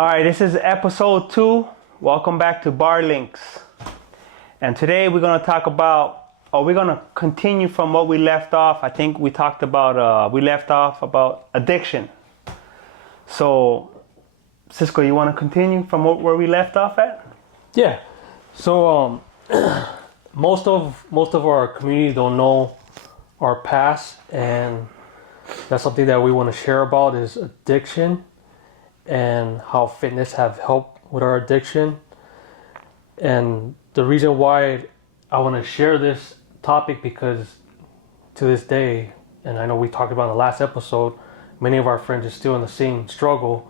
All right, this is episode 2. Welcome back to Bar Links. And today we're going to talk about, we're going to continue from what we left off. I think we talked about, we left off about addiction. So, Cisko, you want to continue from where we left off at? Yeah. So, most of our community don't know our past, and that's something that we want to share about is addiction and how fitness have helped with our addiction. And the reason why I want to share this topic, because to this day, and I know we talked about in the last episode, many of our friends are still in the same struggle,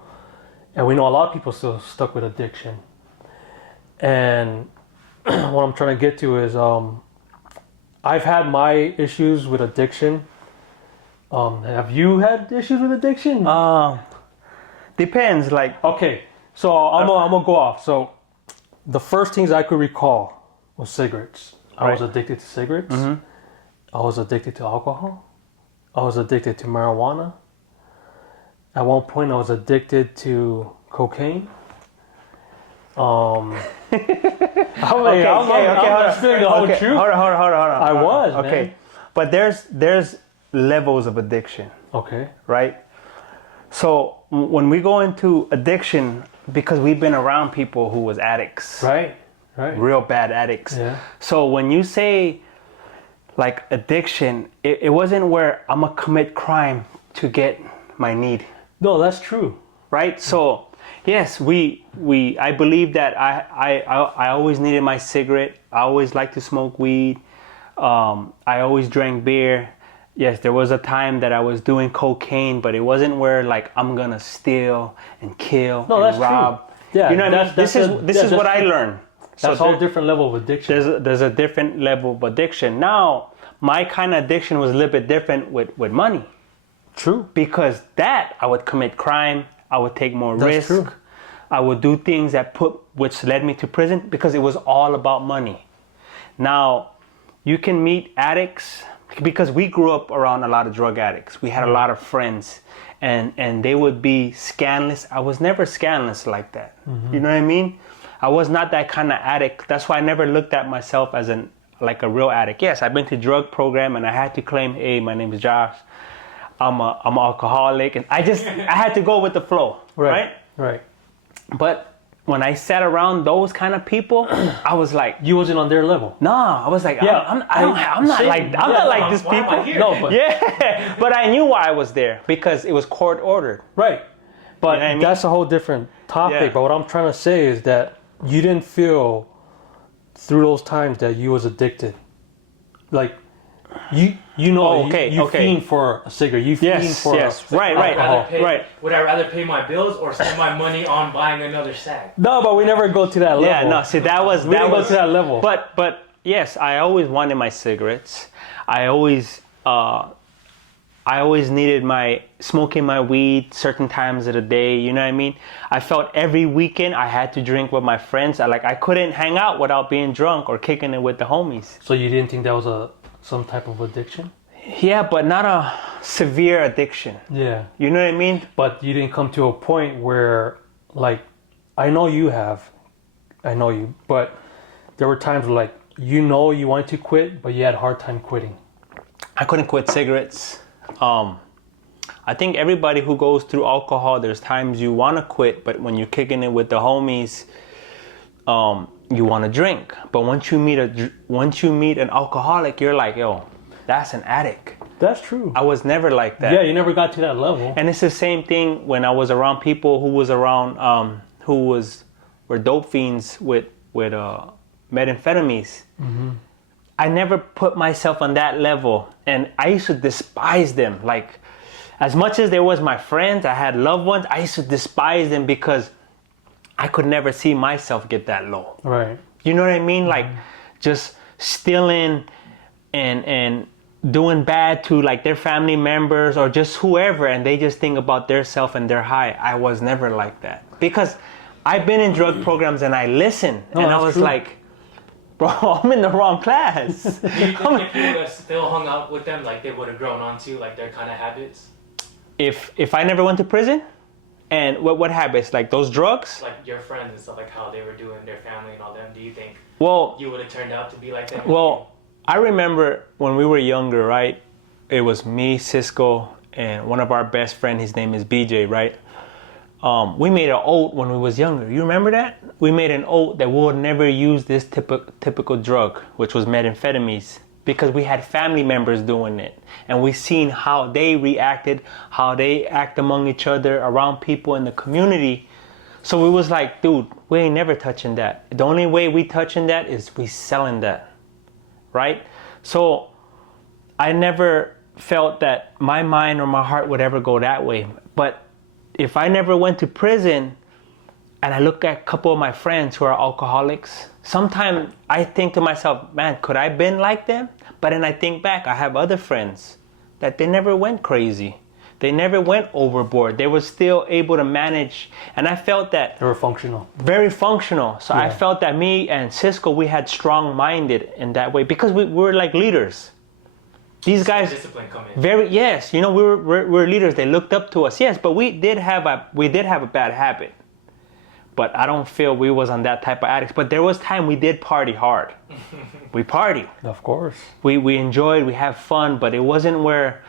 and we know a lot of people still stuck with addiction. And what I'm trying to get to is I've had my issues with addiction. Have you had issues with addiction? Depends. Like, okay, so I'm gonna go off. So the first things I could recall was cigarettes. I was addicted to cigarettes. Mm-hmm. I was addicted to alcohol. I was addicted to marijuana. At one point, I was addicted to cocaine. I'm spilling the whole truth. Hold on. I was, okay, man. But there's levels of addiction. Okay. Right? So when we go into addiction, because we've been around people who was addicts. Right. Real bad addicts. Yeah. So when you say like addiction, it wasn't where I'm gonna commit crime to get my need. No, that's true. Right? So yes, I believe that I always needed my cigarette. I always liked to smoke weed. I always drank beer. Yes, there was a time that I was doing cocaine, but it wasn't where like I'm gonna steal and kill and rob. True. Yeah, you know what I mean? This is what I learned. That's a whole different level of addiction. There's a different level of addiction. Now, my kind of addiction was a little bit different with money. True. Because that I would commit crime. I would take more risk. True. I would do things which led me to prison because it was all about money. Now, you can meet addicts because we grew up around a lot of drug addicts. We had a lot of friends and they would be scandalous. I was never scandalous like that. Mm-hmm. You know what I mean? I was not that kind of addict. That's why I never looked at myself as a real addict. Yes, I've been to drug program and I had to claim, hey, my name is Josh. I'm an alcoholic, and I had to go with the flow, right? But when I sat around those kind of people, I was like, you wasn't on their level. Nah, I was like, yeah, I'm not like these people. But I knew why I was there because it was court ordered. Right. But you know what I mean? That's a whole different topic. Yeah. But what I'm trying to say is that you didn't feel through those times that you was addicted. Like, you fiend for a cigarette. You fiend for alcohol. Would I rather pay my bills or spend my money on buying another sack? No, but we never go to that level. Yeah, no. See, that was go to that level. But yes, I always wanted my cigarettes. I always needed my smoking my weed certain times of the day. You know what I mean? I felt every weekend I had to drink with my friends. I couldn't hang out without being drunk or kicking it with the homies. So you didn't think that was some type of addiction? Yeah, but not a severe addiction. Yeah. You know what I mean? But you didn't come to a point where, like, I know you, but there were times where, like, you wanted to quit, but you had a hard time quitting. I couldn't quit cigarettes. I think everybody who goes through alcohol, there's times you want to quit, but when you're kicking it with the homies, you want to drink. But once you meet an alcoholic, you're like, yo, that's an addict. That's true. I was never like that. Yeah, you never got to that level. And it's the same thing when I was around people who were dope fiends with methamphetamines. Mm-hmm. I never put myself on that level, and I used to despise them. Like, as much as they was my friends, I had loved ones, I used to despise them because I could never see myself get that low. Right. You know what I mean? Like, just stealing and doing bad to like their family members or just whoever, and they just think about their self and their high. I was never like that because I've been in drug programs and I listened and I was like, bro, I'm in the wrong class. Do you think if you would have still hung out with them, like they would have grown onto like their kind of habits? If I never went to prison? And what happens? Like those drugs? Like your friends and stuff, like how they were doing, their family and all them. Do you think Well, you would have turned out to be like them? well, I remember when we were younger, right? It was me, Cisko, and one of our best friends. His name is BJ, right? We made an oath when we was younger. You remember that? We made an oath that we would never use this typical drug, which was methamphetamines, because we had family members doing it. And we seen how they reacted, how they act among each other, around people in the community. So we was like, dude, we ain't never touching that. The only way we touching that is we selling that, right? So I never felt that my mind or my heart would ever go that way. But if I never went to prison and I look at a couple of my friends who are alcoholics, sometimes I think to myself, man, could I have been like them? But then I think back, I have other friends that they never went crazy. They never went overboard. They were still able to manage. And I felt that. They were functional. Very functional. So I felt that me and Cisko, we had strong-minded in that way because we were like leaders. These guys, discipline come in. yes, you know, we were leaders. They looked up to us, yes, but we did have a bad habit. But I don't feel we was on that type of addicts. But there was time we did party hard. We partied. Of course. We enjoyed, we have fun, but it wasn't where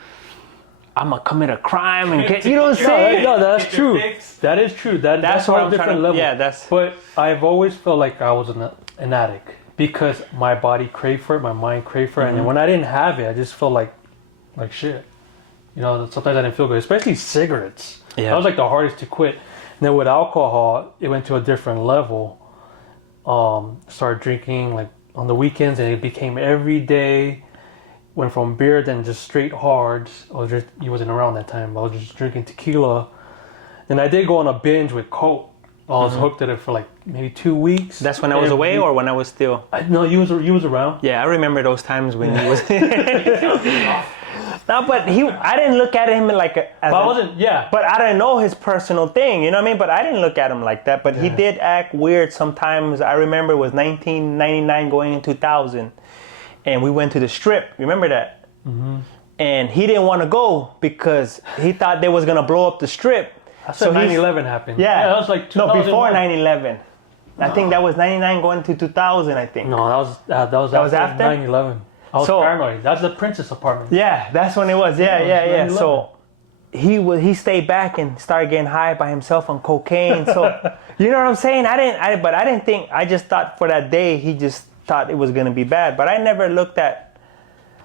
I'm gonna commit a crime and get, you know what I'm saying? No, that's Get your true. fix. That is true. That's what on I'm a different trying to, level. yeah, that's. But I've always felt like I was an addict because my body craved for it, my mind craved for it, and when I didn't have it, I just felt like shit. You know, sometimes I didn't feel good, especially cigarettes. Yeah. That was like the hardest to quit. And then with alcohol, it went to a different level. Started drinking like on the weekends, and it became every day. Went from beer then just straight hards. He wasn't around that time. I was just drinking tequila. Then I did go on a binge with Coke. I was hooked at it for like maybe 2 weeks. That's when I was away or when I was still? No, you was around. Yeah, I remember those times when he was. No, but I didn't look at him like But I wasn't. Yeah. But I didn't know his personal thing, you know what I mean? But I didn't look at him like that. But he did act weird sometimes. I remember it was 1999 going in 2000. And we went to the Strip. Remember that? Mm-hmm. And he didn't want to go because he thought they was going to blow up the Strip. That's when 9/11 happened. Yeah. That was like 2001. No, before 9/11. I think that was 99 going to 2000, I think. No, that was after 9/11. I was paranoid. That's the Princess apartment. Yeah, that's when it was. Yeah. So he stayed back and started getting high by himself on cocaine. So you know what I'm saying? I just thought for that day he just thought it was gonna be bad. But I never looked at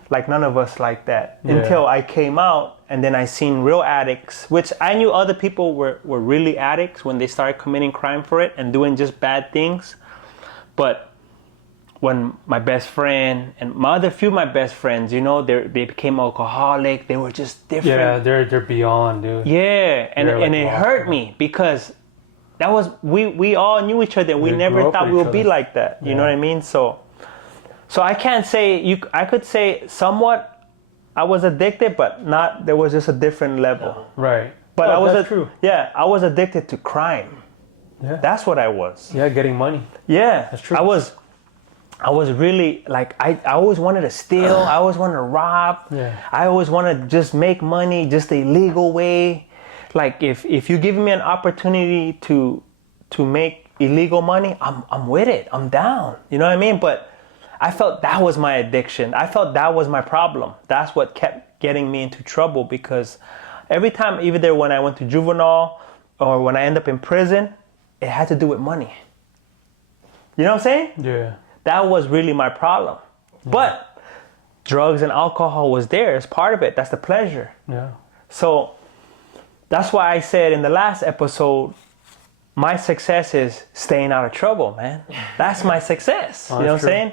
like none of us like that until I came out and then I seen real addicts, which I knew other people were really addicts when they started committing crime for it and doing just bad things. But when my best friend and my best friends, you know, they became alcoholic. They were just different. Yeah, they're beyond, dude. Yeah, and it hurt me because that was we all knew each other. We never thought we would be like that. You know what I mean? So I can't say I could say somewhat I was addicted, but not. There was just a different level. Right. But that's true. Yeah, I was addicted to crime. Yeah. That's what I was. Yeah, getting money. Yeah, that's true. I was really like I always wanted to steal. I always wanted to rob. Yeah. I always wanted to just make money just the illegal way. Like if you give me an opportunity to make illegal money, I'm with it. I'm down. You know what I mean? But I felt that was my addiction. I felt that was my problem. That's what kept getting me into trouble because every time, either when I went to juvenile or when I end up in prison, it had to do with money. You know what I'm saying? Yeah. That was really my problem. Yeah. But drugs and alcohol was there as part of it. That's the pleasure. Yeah. So that's why I said in the last episode, my success is staying out of trouble, man. That's my success. You know what I'm saying?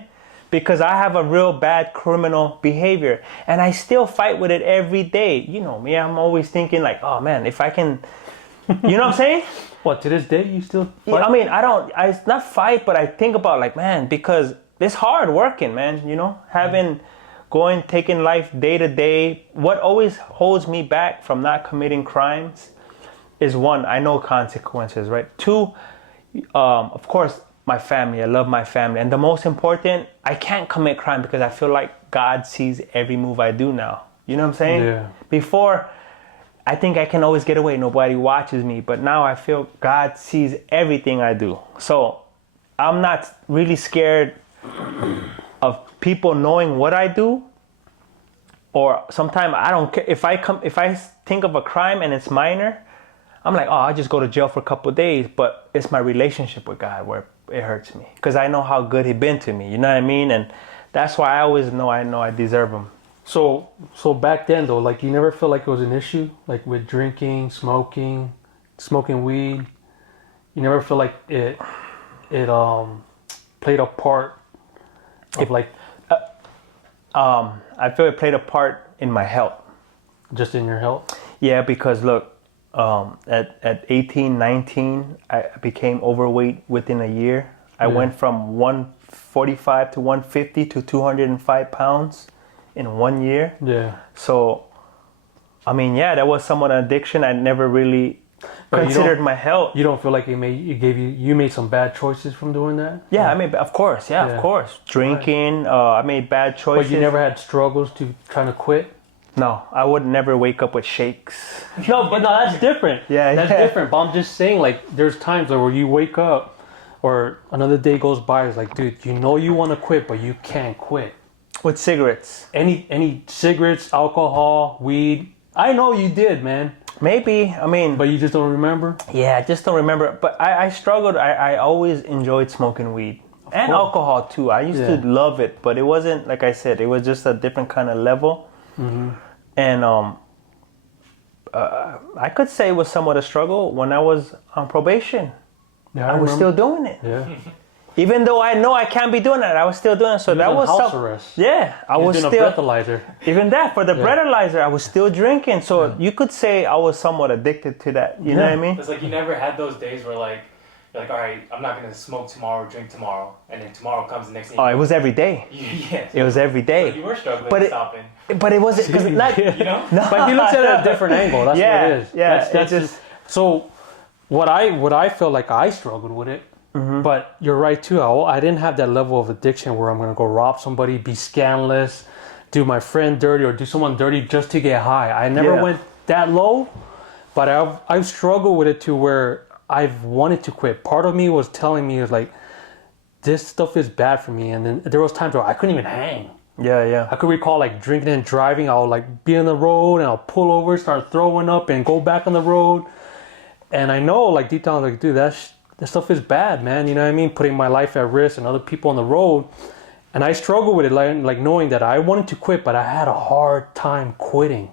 Because I have a real bad criminal behavior and I still fight with it every day. You know me, I'm always thinking like, oh man, if I can, you know what I'm saying? What, to this day you still fight? Yeah, I mean, I not fight, but I think about like, man, because it's hard working, man, you know, taking life day to day. What always holds me back from not committing crimes is one, I know consequences, right? Two, of course, my family. I love my family. And the most important, I can't commit crime because I feel like God sees every move I do now. You know what I'm saying? Yeah. Before, I think I can always get away. Nobody watches me. But now I feel God sees everything I do. So I'm not really scared of people knowing what I do. Or sometimes I don't care if I think of a crime and it's minor, I'm like, oh, I'll just go to jail for a couple of days. But it's my relationship with God where it hurts me, because I know how good He's been to me. You know what I mean? And that's why I always know I deserve Him. So back then though, like you never felt like it was an issue, like with drinking, smoking weed. You never feel like it played a part of like I feel it played a part in my health. just in your health. Yeah, because look, at 18, 19, I became overweight within a year. I went from 145 to 150 to 205 pounds in 1 year. Yeah. So, I mean, yeah, that was somewhat an addiction. I never really considered my health. You don't feel like you made some bad choices from doing that? Yeah, I mean, of course. Yeah, of course. Drinking, I made bad choices. But you never had struggles to trying to quit? No, I would never wake up with shakes. No, that's different. That's different. But I'm just saying, like, there's times where you wake up or another day goes by, it's like, dude, you know you want to quit, but you can't quit. With cigarettes. Any cigarettes, alcohol, weed. I know you did, man. Maybe, I mean... But you just don't remember? Yeah, I just don't remember. But I struggled. I always enjoyed smoking weed. And alcohol, too. I used to love it. But it wasn't, like I said, it was just a different kind of level. Mm-hmm. And I could say it was somewhat a struggle when I was on probation. Yeah, I was still doing it. Yeah. Even though I know I can't be doing that, I was still doing it. So that was house arrest. Yeah, I was doing still a breathalyzer. Even that for the breathalyzer, I was still drinking. So you could say I was somewhat addicted to that. You know what I mean? It's like you never had those days where like you're like, all right, I'm not gonna smoke tomorrow, drink tomorrow, and then tomorrow comes the next thing. Oh, it was every day. Yes. It was every day. So you were struggling stopping. But it wasn't because not. You know? No. But he looks at it at a different angle. That's what it is. Yeah, That's just so. What I felt like I struggled with it. Mm-hmm. But you're right too. I didn't have that level of addiction where I'm gonna go rob somebody, be scandalous, do my friend dirty, or do someone dirty just to get high. I never went that low, but I've struggled with it to where I've wanted to quit. Part of me was telling me, like, this stuff is bad for me, and then there was times where I couldn't even hang. Yeah. I could recall like drinking and driving. I'll like be on the road and I'll pull over, start throwing up, and go back on the road. And I know, like deep down, like, dude, that stuff is bad, man. You know what I mean? Putting my life at risk and other people on the road. And I struggle with it, like knowing that I wanted to quit, but I had a hard time quitting.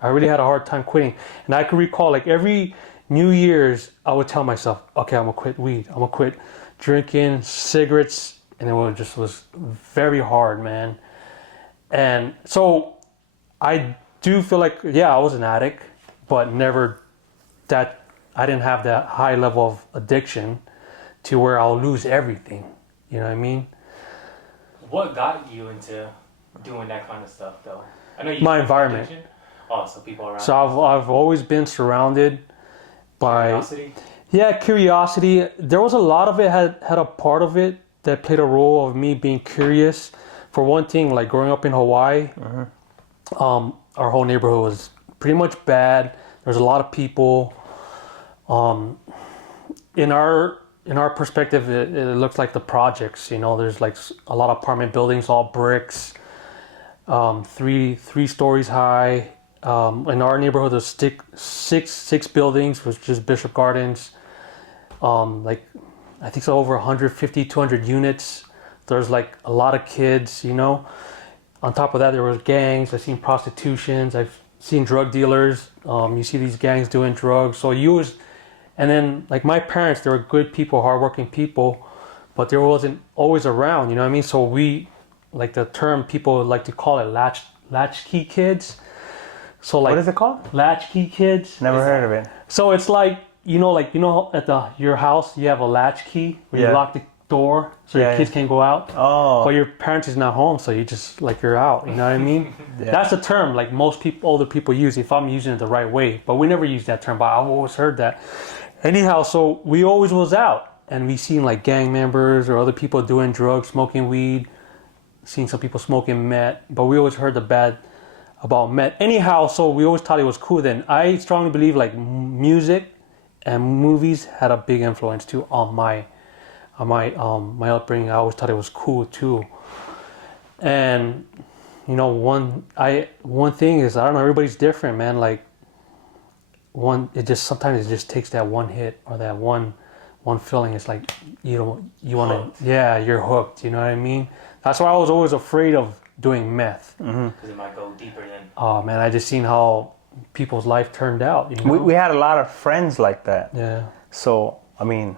I really had a hard time quitting. And I could recall, like, every New Year's, I would tell myself, okay, I'm gonna quit weed. I'm gonna quit drinking, cigarettes. And it was very hard, man. And so I do feel like, yeah, I was an addict, but never that. I didn't have that high level of addiction to where I'll lose everything. You know what I mean? What got you into doing that kind of stuff, though? I know you. My environment. Addiction. Oh, so people around. So I've always been surrounded by Curiosity? Yeah, curiosity. There was a lot of it had a part of it that played a role of me being curious. For one thing, like growing up in Hawaii, our whole neighborhood was pretty much bad. There's a lot of people. In our perspective, it looks like the projects. You know, there's like a lot of apartment buildings, all bricks, three stories high. In our neighborhood, there's six buildings, which is Bishop Gardens. Like I think so over 150, 200 units. There's like a lot of kids. You know, on top of that, there was gangs. I've seen prostitutions. I've seen drug dealers. You see these gangs doing drugs. So and then, like, my parents, they were good people, hardworking people, but they wasn't always around, you know what I mean? So like the term people like to call it latchkey kids. So like, what is it called? Latchkey kids. Never heard of it. So it's like at your house you have a latchkey where you lock the door so your kids can't go out. Oh. But your parents is not home, so you just like you're out. You know what I mean? That's a term like most older people use if I'm using it the right way. But we never use that term. But I've always heard that. Anyhow, so we always was out, and we seen like gang members or other people doing drugs, smoking weed, seen some people smoking meth, but we always heard the bad about meth. Anyhow, so we always thought it was cool. Then I strongly believe like music and movies had a big influence too on my upbringing. I always thought it was cool too. And you know, one thing is, I don't know, everybody's different, man. Like sometimes it just takes that one hit or that one feeling. It's like you want to, yeah, you're hooked. You know what I mean? That's why I was always afraid of doing meth. Because it might go deeper than. Oh man, I just seen how people's life turned out. You know? We had a lot of friends like that. Yeah. So I mean,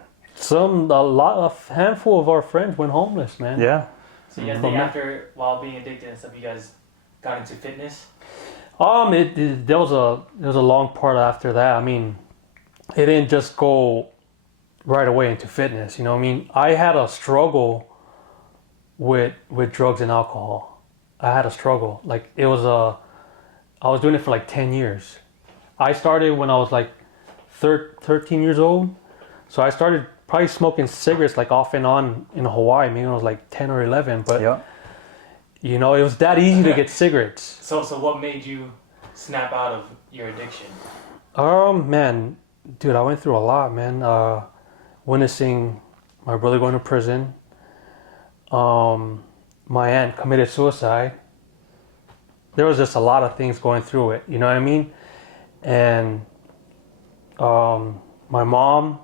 a handful of our friends went homeless, man. yeah. So you guys think after, while being addicted and stuff, you guys got into fitness? There was a long part after that. I mean, it didn't just go right away into fitness. You know what I mean? I had a struggle with drugs and alcohol. I had a struggle. Like I was doing it for like 10 years. I started when I was like 13 years old. So I started probably smoking cigarettes like off and on in Hawaii. Maybe when I was like 10 or 11. But Yeah. you know, it was that easy to get cigarettes. So what made you snap out of your addiction? Man, dude, I went through a lot, man. Witnessing my brother going to prison. My aunt committed suicide. There was just a lot of things going through it, you know what I mean? And my mom,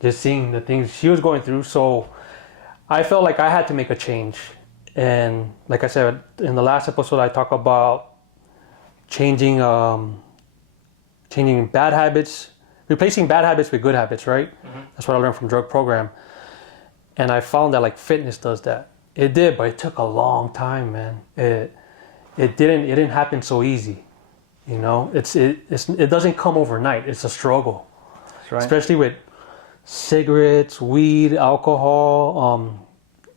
just seeing the things she was going through. So I felt like I had to make a change. And like I said, in the last episode, I talk about changing bad habits, replacing bad habits with good habits, right? Mm-hmm. That's what I learned from drug program. And I found that like fitness does that. It did, but it took a long time, man. It didn't happen so easy. You know, it doesn't come overnight. It's a struggle. That's right. Especially with cigarettes, weed, alcohol.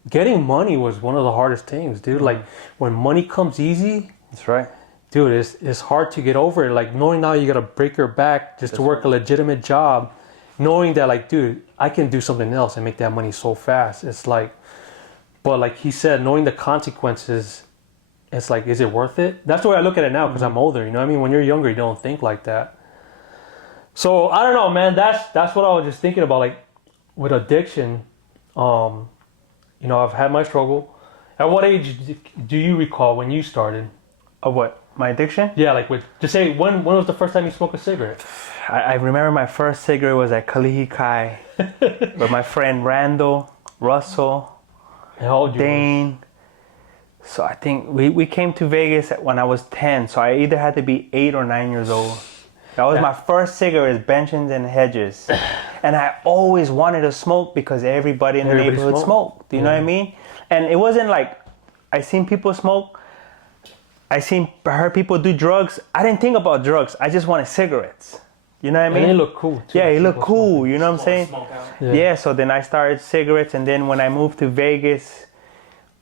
Getting money was one of the hardest things, dude. Mm-hmm. Like when money comes easy, That's right. dude, it's hard to get over it. Like knowing now you gotta break your back just to work a legitimate job, knowing that like, dude, I can do something else and make that money so fast. It's like, but like he said, knowing the consequences, it's like, is it worth it? That's the way I look at it now because I'm older. You know what I mean? When you're younger, you don't think like that. So I don't know, man. That's what I was just thinking about. Like with addiction, you know, I've had my struggle. At what age do you recall when you started? Of what? My addiction? Yeah, like just say when was the first time you smoked a cigarette? I remember my first cigarette was at Kalihi Kai with my friend Randall, Russell, And how old you Dane. So I think we came to Vegas when I was 10. So I either had to be 8 or 9 years old. That was my first cigarette, Benchins and Hedges. And I always wanted to smoke because everybody in the neighborhood smoked. Do you know what I mean? And it wasn't like I seen people smoke. Heard people do drugs. I didn't think about drugs. I just wanted cigarettes. You know what I mean? And it looked cool too. Yeah, it looked cool. You know what I'm saying? Smoke out. Yeah. So then I started cigarettes, and then when I moved to Vegas,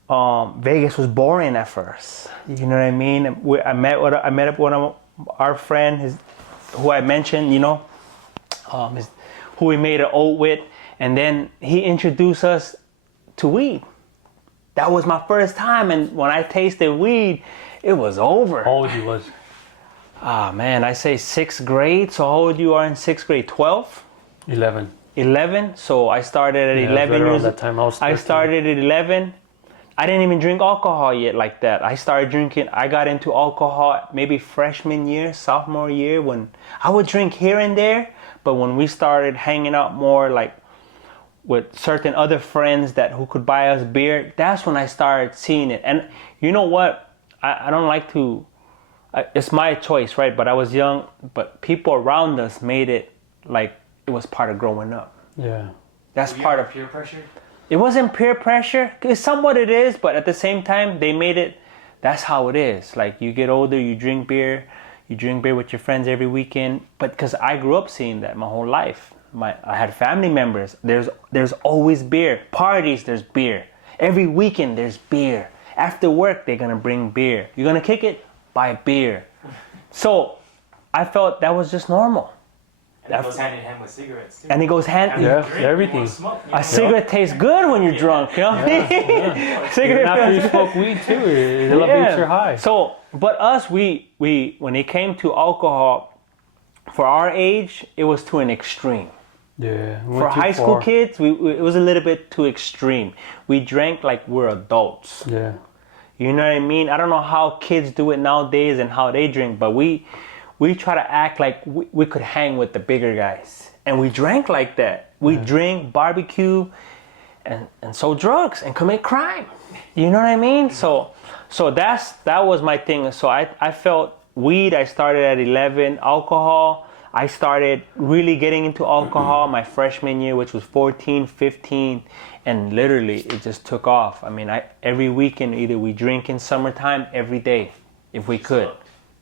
Vegas was boring at first. You know what I mean? I met up with one of our friend, who I mentioned. You know, who we made an oath with, and then he introduced us to weed. That was my first time, and when I tasted weed, it was over. How old you was? Ah, man, I say 6th grade. So how old you are in 6th grade? 12? 11. 11. So I started at 11 right years that time. I I started at 11. I didn't even drink alcohol yet like that. I got into alcohol maybe freshman year, sophomore year, when I would drink here and there. But when we started hanging out more like with certain other friends who could buy us beer, that's when I started seeing it. And you know what? I don't like to, it's my choice, right? But I was young, but people around us made it like it was part of growing up. Yeah. That's Were you part under of peer pressure. It wasn't peer pressure. It's somewhat it is, but at the same time, they made it, that's how it is. Like you get older, you drink beer with your friends every weekend. But because I grew up seeing that my whole life. I had family members. There's always beer. Parties, there's beer. Every weekend, there's beer. After work, they're gonna bring beer. You're gonna kick it? Buy beer. So I felt that was just normal. And that goes hand in hand with cigarettes too. And it goes hand. After you Yeah, drink, you everything. wanna smoke, you A know? cigarette tastes good when you're drunk, you know? Even Cigarette after you feels- smoke weed too, it elevates your high. So, but us, we when it came to alcohol, for our age, it was to an extreme. Yeah. we For went too high school far. kids, it was a little bit too extreme. We drank like we're adults. Yeah. You know what I mean? I don't know how kids do it nowadays and how they drink, but we try to act like we could hang with the bigger guys. And we drank like that. We drink, barbecue, and so drugs and commit crime. You know what I mean? So that was my thing. So I felt weed, I started at 11. Alcohol, I started really getting into alcohol my freshman year, which was 14, 15. And literally, it just took off. I mean, every weekend, either we drink in summertime every day, if we could.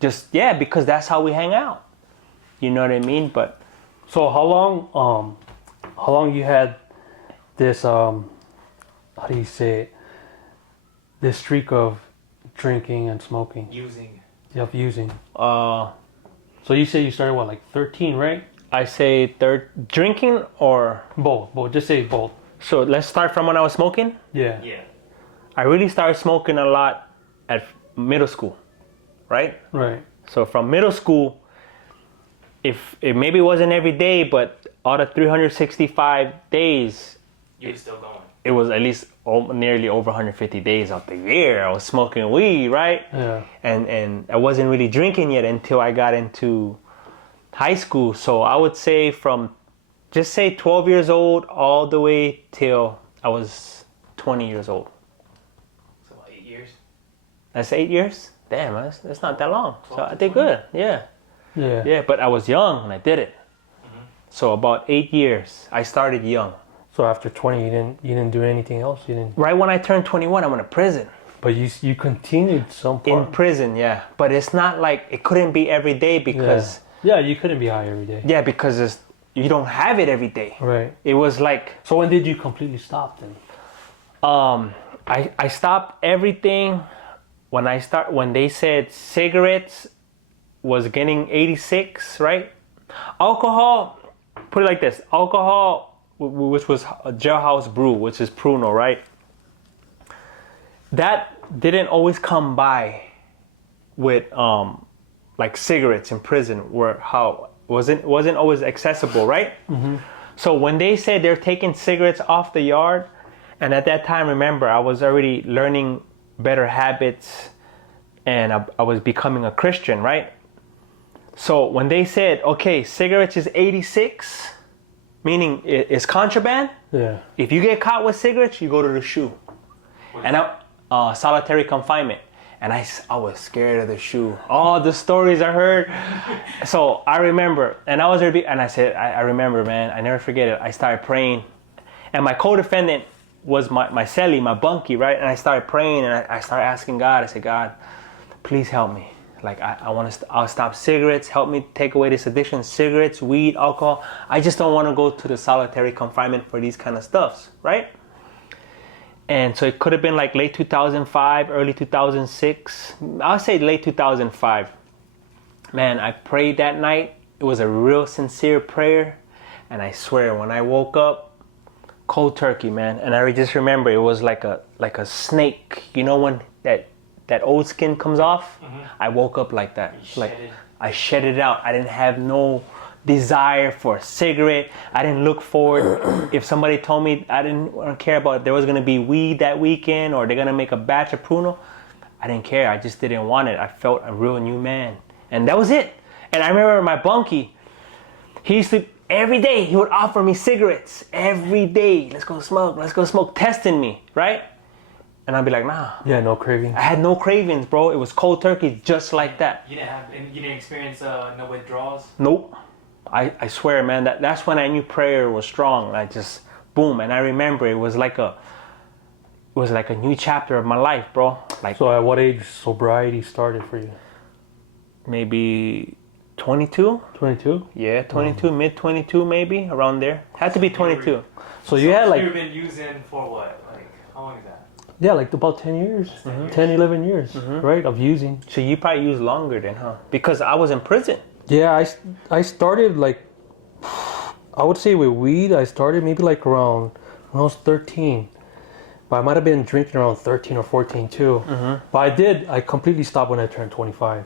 Just, yeah, because that's how we hang out. You know what I mean? But So how long you had this how do you say it? This streak of drinking and smoking, Using. of using. So you say you started what, like 13, right? I say drinking or... Both. Just say both. So let's start from when I was smoking. Yeah. Yeah. I really started smoking a lot at middle school, right? Right. So from middle school, if it maybe wasn't every day, but out of 365 days, You're still going. it was at least nearly over 150 days of the year I was smoking weed, right? Yeah. And I wasn't really drinking yet until I got into high school. So I would say from just say 12 years old all the way till I was 20 years old. So 8 years. That's 8 years? Damn, that's not that long. So I did good. Yeah. Yeah. Yeah, but I was young when I did it. So about 8 years. I started young. So after 20, you didn't do anything else. You didn't. Right when I turned 21, I went to prison. But you continued some part. In prison, yeah. But it's not like it couldn't be every day because Yeah, you couldn't be high every day. yeah, because you don't have it every day. Right. It was like So when did you completely stop then? I stopped everything when they said cigarettes was getting 86, right? Alcohol, put it like this, alcohol, which was a jailhouse brew, which is Pruno, right? That didn't always come by with like cigarettes in prison, where how wasn't always accessible, right? Mm-hmm. So when they said they're taking cigarettes off the yard, and at that time, remember, I was already learning better habits, and I was becoming a Christian, right? So when they said, okay, cigarettes is 86, meaning it's contraband. Yeah. If you get caught with cigarettes, you go to the shoe. And solitary confinement. And I was scared of the shoe. All the stories I heard. So I remember, and I was there, and I said, I remember, man, I never forget it. I started praying. And my co-defendant was my cellie, my bunkie, right? And I started praying, and I started asking God. I said, God, please help me. Like, I'll stop cigarettes. Help me take away this addiction. Cigarettes, weed, alcohol. I just don't want to go to the solitary confinement for these kind of stuffs, right? And so it could have been like late 2005, early 2006. I'll say late 2005. Man, I prayed that night. It was a real sincere prayer. And I swear, when I woke up, cold turkey, man. And I just remember it was like a snake. You know when that old skin comes off? Mm-hmm. I woke up like that. I shed it out. I didn't have no desire for a cigarette. I didn't look forward. If somebody told me I didn't care about if there was going to be weed that weekend or they're going to make a batch of Pruno, I didn't care. I just didn't want it. I felt a real new man. And that was it. And I remember my bunkie, he used to, every day he would offer me cigarettes. Every day. Let's go smoke, testing me, right? And I'd be like, nah. Yeah, no cravings. I had no cravings, bro. It was cold turkey just like that. You didn't experience no withdrawals? Nope. I swear, man, that's when I knew prayer was strong. I just, boom. And I remember it was like a new chapter of my life, bro. Like, So at what age sobriety started for you? maybe 22? 22? Yeah, 22, mid 22 maybe, around there. Had to be 22. So you had like, You've been using for what? Like, how long is that? yeah, like about 10 years, 10, 11 years, right, of using. So you probably used longer then, huh? Because I was in prison. Yeah, I started like I would say with weed, I started maybe like around when I was 13. But I might have been drinking around 13 or 14 too. But I completely stopped when I turned 25.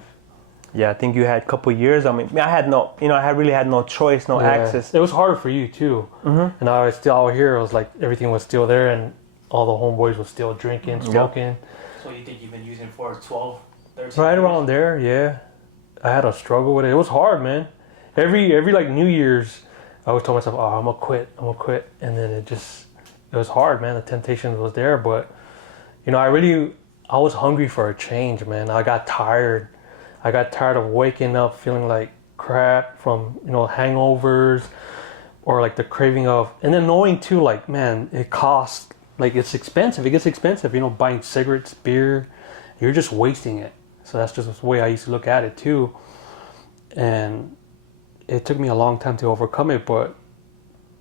Yeah, I think you had a couple years. I mean, I had no, I really had no choice, no access. It was harder for you too. And I was still out here. It was like everything was still there and all the homeboys were still drinking, smoking. So you think you've been using for 12, 13 Right years? around there, yeah. I had a struggle with it. It was hard, man. Every like New Year's, I always told myself, "Oh, I'm gonna quit," and then it was hard, man. The temptation was there, but I was hungry for a change, man. I got tired. I got tired of waking up feeling like crap from hangovers, or like the craving of, and then knowing too, like, man, it costs, like, it's expensive. It gets expensive, buying cigarettes, beer. You're just wasting it. So that's just the way I used to look at it too. And it took me a long time to overcome it, but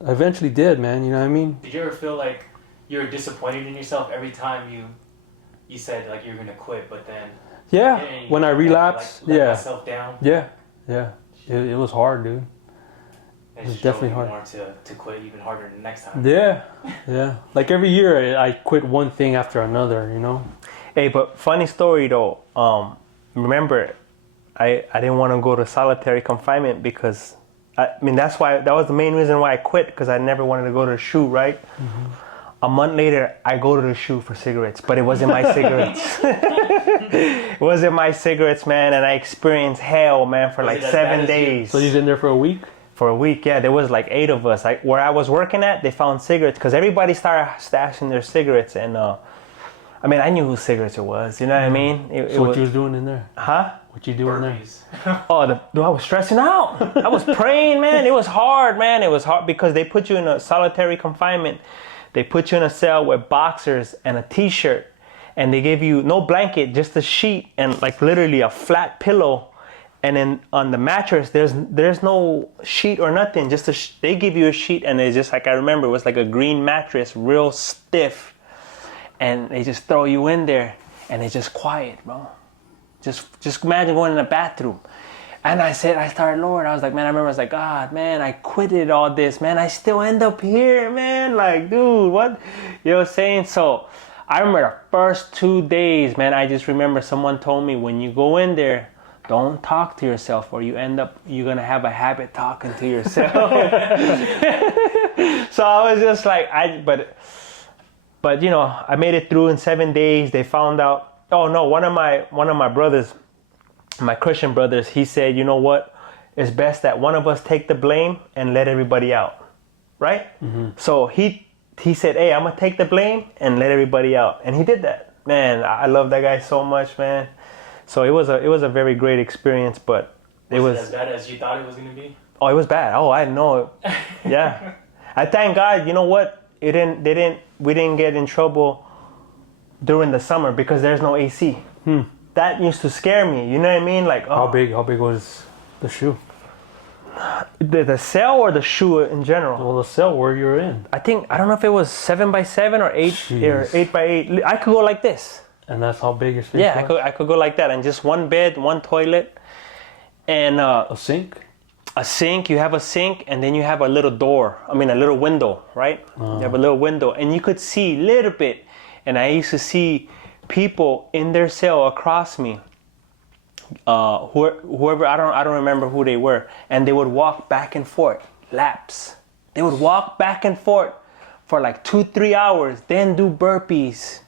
I eventually did, man. You know what I mean? Did you ever feel like you were disappointed in yourself every time you said like you're gonna quit, but then When I relapsed, let myself down? Yeah. It was hard, dude. It was definitely hard. More to quit even harder the next time. Yeah. Like every year, I quit one thing after another. Hey, but funny story though. Remember, I didn't want to go to solitary confinement because, that was the main reason why I quit, because I never wanted to go to the SHU, right? A month later, I go to the SHU for cigarettes, but it wasn't my cigarettes. It wasn't my cigarettes, man, and I experienced hell, man, for like 7 days. So you was in there for a week? For a week, yeah. There was like 8 of us. Where I was working at, they found cigarettes, because everybody started stashing their cigarettes, and I knew whose cigarettes it was. You know what I mean? What you was doing in there? Huh? What you doing there? I was stressing out. I was praying, man. It was hard, man. It was hard because they put you in a solitary confinement. They put you in a cell with boxers and a t-shirt, and they give you no blanket, just a sheet and like literally a flat pillow. And then on the mattress, there's no sheet or nothing. Just they give you a sheet, and it's just like, I remember, it was like a green mattress, real stiff. And they just throw you in there, and it's just quiet, bro. Just imagine going in the bathroom. And I started, Lord, I was like, man, I remember I was like, God, man, I quitted all this, man. I still end up here, man. Like, dude, what? You know what I'm saying? So I remember the first 2 days, man, I just remember someone told me, when you go in there, don't talk to yourself, or you're going to have a habit talking to yourself. So I was just like, but I made it through in 7 days. They found out. Oh no, one of my brothers, my Christian brothers, he said, you know what? It's best that one of us take the blame and let everybody out. Right? So he said, hey, I'm gonna take the blame and let everybody out. And he did that. Man, I love that guy so much, man. So it was a very great experience, but it was as bad as you thought it was gonna be? Oh, it was bad. Oh, I know. Yeah. I thank God, you know what? We didn't get in trouble during the summer because there's no AC. That used to scare me. You know what I mean? Like, How big was the SHU? The cell or the SHU in general? Well, the cell where you're in. I don't know if it was 7x7 or 8x8. I could go like this. And that's how big your space was? was? I could go like that, and just one bed, one toilet, and a sink. A sink. You have a sink, and then you have a little door. A little window, right? You have a little window, and you could see a little bit. And I used to see people in their cell across me, whoever, I don't remember who they were, and they would walk back and forth, laps. They would walk back and forth for like 2-3 hours, then do burpees,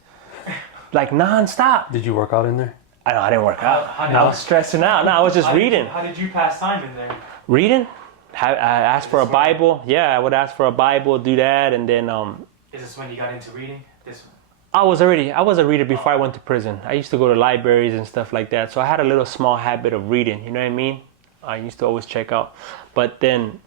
like nonstop. Did you work out in there? I didn't work out. I was stressing out. No, I was just reading. How did you pass time in there? Reading? I asked for a Bible. Yeah, I would ask for a Bible, do that, and then. Is this when you got into reading? I was a reader before I went to prison. I used to go to libraries and stuff like that. So I had a little small habit of reading, you know what I mean? I used to always check out. But then,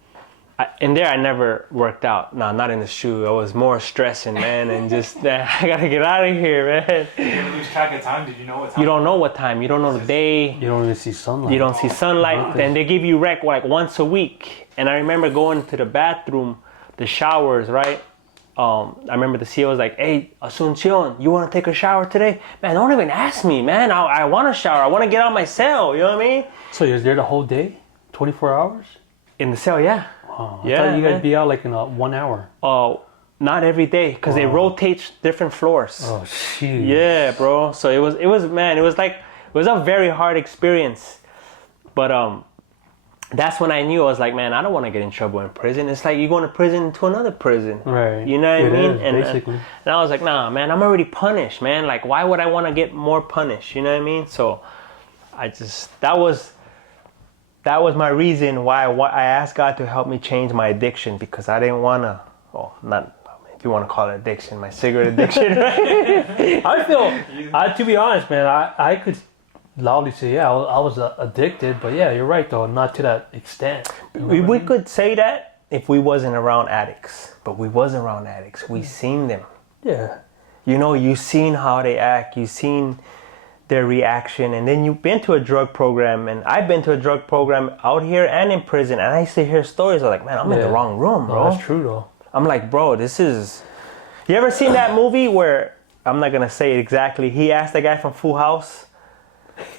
in there I never worked out. No, not in the SHU. I was more stressing, man, and just, I gotta get out of here, man. Did you lose track of time? Did you know what time? You don't know what time. You don't know the day. You don't even see sunlight. You don't see sunlight. And they give you rec like once a week. And I remember going to the bathroom, the showers, right? I remember the CEO was like, hey, Asuncion, you want to take a shower today? Man, don't even ask me, man. I want to shower. I want to get out my cell. You know what I mean? So you're there the whole day? 24 hours? In the cell, yeah. Wow. Oh, I Yeah, thought you guys man. be out like in 1 hour. Not every day because they rotate different floors. Oh, shoot. Yeah, bro. So it was man, it was a very hard experience. But that's when I knew. I was like, man, I don't want to get in trouble in prison. It's like you're going to prison to another prison. Right. You know what I mean? Is, basically. And I was like, nah, man, I'm already punished, man. Like, why would I want to get more punished? You know what I mean? So that was my reason why I asked God to help me change my addiction, because I didn't want to, not if you want to call it addiction, my cigarette addiction, right? I feel, to be honest, man, I could loudly say, yeah, I was addicted, but yeah, you're right, though, not to that extent. You know what I We mean? could say that if we wasn't around addicts, but we wasn't around addicts. We seen them. Yeah. You know, you seen how they act. You seen their reaction, and then you've been to a drug program, and I've been to a drug program out here and in prison, and I used to hear stories of like, man, I'm in the wrong room, bro. No, that's true, though. I'm like, bro, this is... You ever seen that movie where, I'm not gonna say it exactly, he asked the guy from Full House,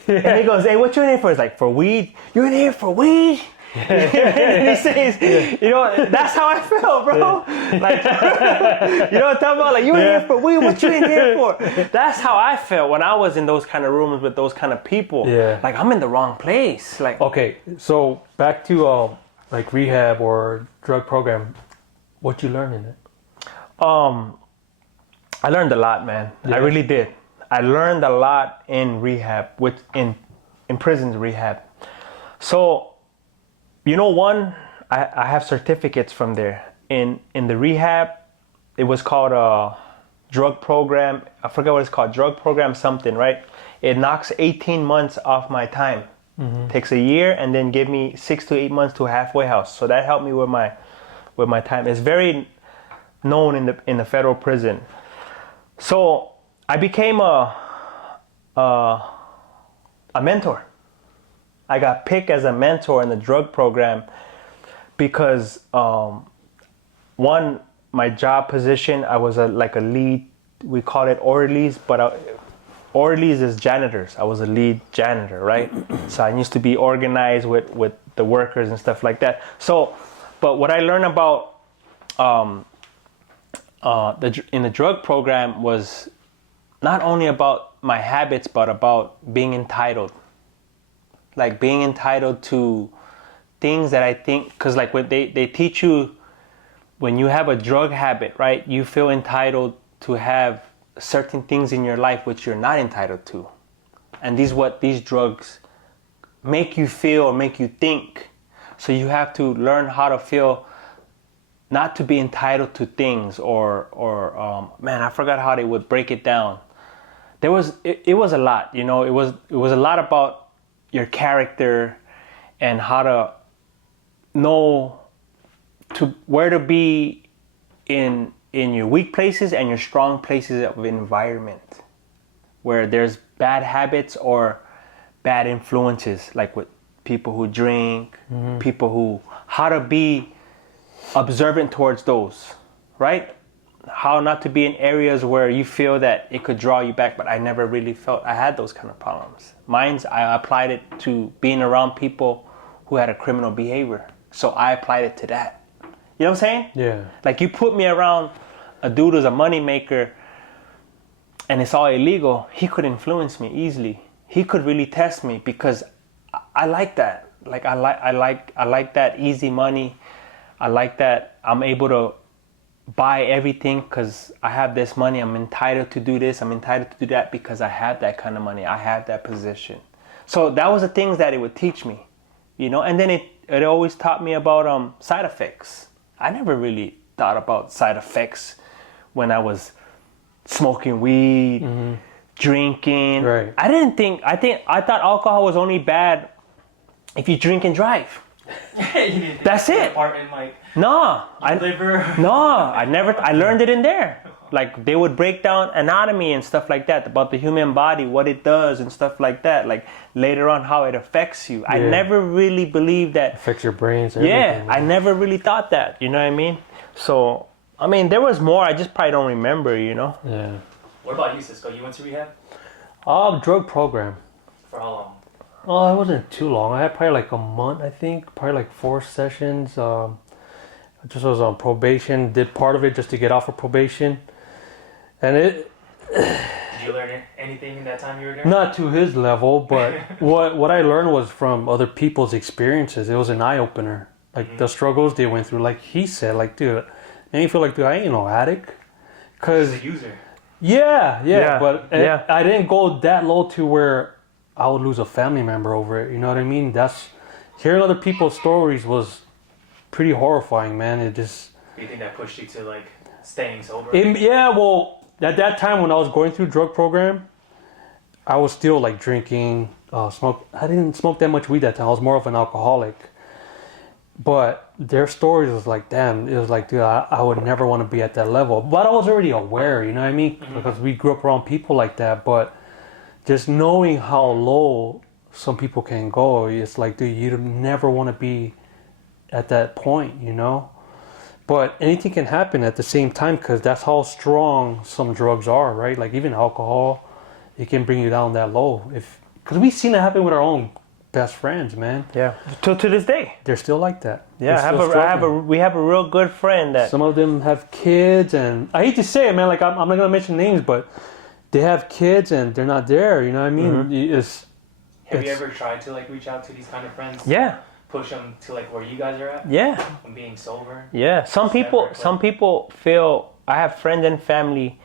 and he goes, hey, what you in here for? It's like, for weed? You in here for weed? And he says, you know, that's how I felt, bro. Like, you know what I'm talking about? Like, you in here for weed? What you in here for? That's how I felt when I was in those kind of rooms with those kind of people. Yeah. Like, I'm in the wrong place. Like, Okay, so back to like rehab or drug program. What you learn in it? I learned a lot, man. Yeah. I really did. I learned a lot in rehab, in prison's rehab. So, you know, I have certificates from there. In the rehab, it was called a drug program. I forget what it's called, drug program something, right? It knocks 18 months off my time. Takes a year and then give me 6 to 8 months to a halfway house. So that helped me with my time. It's very known in the federal prison. So I became a mentor. I got picked as a mentor in the drug program because one, my job position, I was like a lead. We call it orderlies, but orderlies is janitors. I was a lead janitor, right? So I used to be organized with the workers and stuff like that. So, but what I learned about in the drug program was not only about my habits, but about being entitled. Like being entitled to things that I think, because like when they teach you, when you have a drug habit, right, you feel entitled to have certain things in your life which you're not entitled to. And these drugs make you feel or make you think. So you have to learn how to feel, not to be entitled to things or man, I forgot how they would break it down. It was a lot, you know, it was a lot about your character and how to know where to be in your weak places and your strong places of environment, where there's bad habits or bad influences, like with people who drink, people who, how to be observant towards those, right? How not to be in areas where you feel that it could draw you back, but I never really felt I had those kind of problems. I applied it to being around people who had a criminal behavior. So I applied it to that. You know what I'm saying? Yeah. Like you put me around a dude who's a money maker and it's all illegal, he could influence me easily. He could really test me because I like that. Like I like that easy money. I like that I'm able to buy everything because I have this money. I'm entitled to do this. I'm entitled to do that because I have that kind of money. I have that position. So that was the things that it would teach me, you know. And then it always taught me about side effects. I never really thought about side effects when I was smoking weed, drinking. Right. I thought alcohol was only bad if you drink and drive. That's it. Apartment, like, liver. I learned it in there. Like they would break down anatomy and stuff like that about the human body, what it does and stuff like that. Like later on how it affects you. I never really believed that. Affects your brains. Yeah, I never really thought that. You know what I mean? So, I mean, there was more. I just probably don't remember, you know? Yeah. What about you, Cisko? You went to rehab? Drug program. For how long? Oh, it wasn't too long. I had probably like a month, I think. Probably like 4 sessions. I just was on probation, did part of it just to get off of probation. And it, Did you learn anything in that time you were there? not to his level, but what I learned was from other people's experiences. It was an eye opener. Like the struggles they went through. Like he said, like, dude, and you feel like, dude, I ain't no addict. Cause As a user. yeah, but yeah. I didn't go that low to where I would lose a family member over it. You know what I mean? That's hearing other people's stories was pretty horrifying, man. It just Do you think that pushed you to like staying sober? yeah. Well, at that time when I was going through drug program, I was still like drinking, smoke. I didn't smoke that much weed that time. I was more of an alcoholic. But their stories was like, damn, it was like, dude, I would never want to be at that level. But I was already aware, you know what I mean? Because we grew up around people like that. But just knowing how low some people can go, it's like, dude, you never want to be at that point, you know? But anything can happen at the same time because that's how strong some drugs are, right? Like even alcohol, it can bring you down that low. Because we've seen it happen with our own best friends, man. Yeah. To this day. They're still like that. Yeah, we have a real good friend that. Some of them have kids, and I hate to say it, man. Like I'm not gonna mention names, but they have kids and they're not there. You know what I mean? Have you ever tried to like reach out to these kind of friends? Yeah. Push them to like where you guys are at? Yeah. And being sober? Yeah. Some people feel. I have friends and family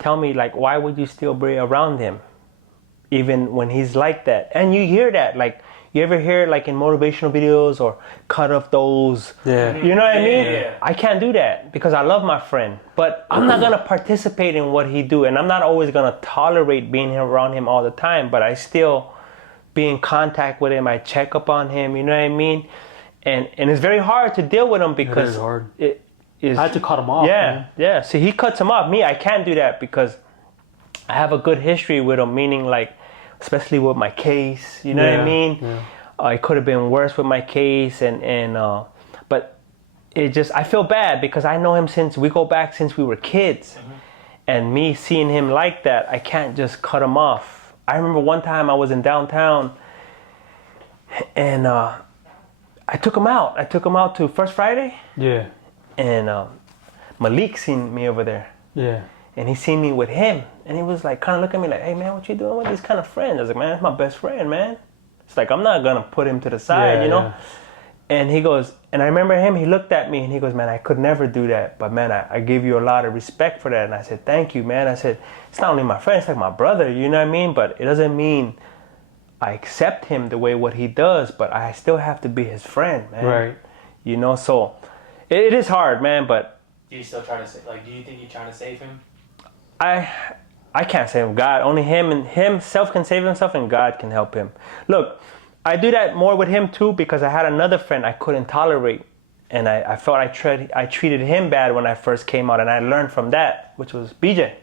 tell me like, why would you still be around him, even when he's like that? And you hear that, like. You ever hear like in motivational videos or cut off those? Yeah. You know what I mean? Yeah. I can't do that because I love my friend, but I'm not gonna participate in what he do, and I'm not always gonna tolerate being around him all the time. But I still be in contact with him. I check up on him. You know what I mean? And it's very hard to deal with him because It is hard. It is. I had to cut him off. Yeah, man. yeah. See, he cuts him off. Me, I can't do that because I have a good history with him. Meaning like. Especially with my case, you know what I mean? Yeah. It could have been worse with my case, but it just, I feel bad because I know him since we were kids. And me seeing him like that, I can't just cut him off. I remember one time I was in downtown and I took him out. I took him out to First Friday. Yeah. And Malik seen me over there. Yeah. And he seen me with him, and he was like, kind of looking at me like, hey man, what you doing with these kind of friends? I was like, man, that's my best friend, man. It's like, I'm not gonna put him to the side, you know? Yeah. And he goes, and I remember him, he looked at me and he goes, man, I could never do that, but man, I give you a lot of respect for that. And I said, thank you, man. I said, it's not only my friend, it's like my brother, you know what I mean? But it doesn't mean I accept him the way what he does, but I still have to be his friend, man. Right. You know, so it is hard, man, but. Do you still try to, do you think you're trying to save him? I can't save him. God, only himself can save himself, and God can help him. Look, I do that more with him too because I had another friend I couldn't tolerate, and I felt I treated him bad when I first came out, and I learned from that, which was BJ.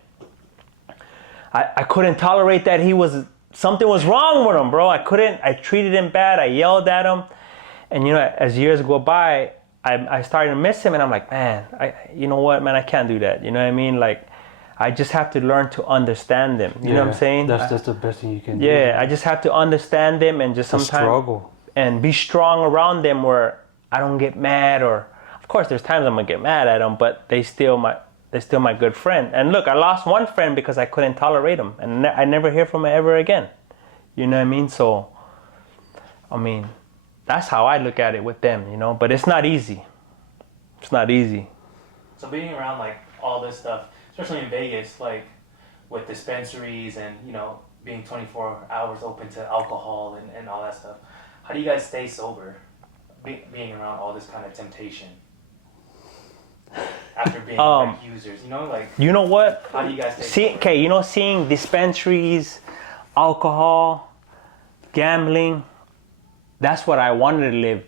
I couldn't tolerate that something was wrong with him, bro. I treated him bad. I yelled at him, and you know, as years go by, I started to miss him, and I'm like, man, you know what, man, I can't do that. You know what I mean? Like. I just have to learn to understand them. You know what I'm saying? That's the best thing you can do. Yeah, I just have to understand them and just sometimes struggle and be strong around them where I don't get mad or of course there's times I'm gonna get mad at them, but they're still my good friend. And look, I lost one friend because I couldn't tolerate him, and I never hear from him ever again. You know what I mean? So, I mean, that's how I look at it with them. You know, but it's not easy. It's not easy. So being around like all this stuff. Especially in Vegas, like with dispensaries and, you know, being 24 hours open to alcohol and all that stuff. How do you guys stay sober being around all this kind of temptation? After being like users, you know, like... You know what? How do you guys stay sober? Okay, you know, seeing dispensaries, alcohol, gambling, that's what I wanted to live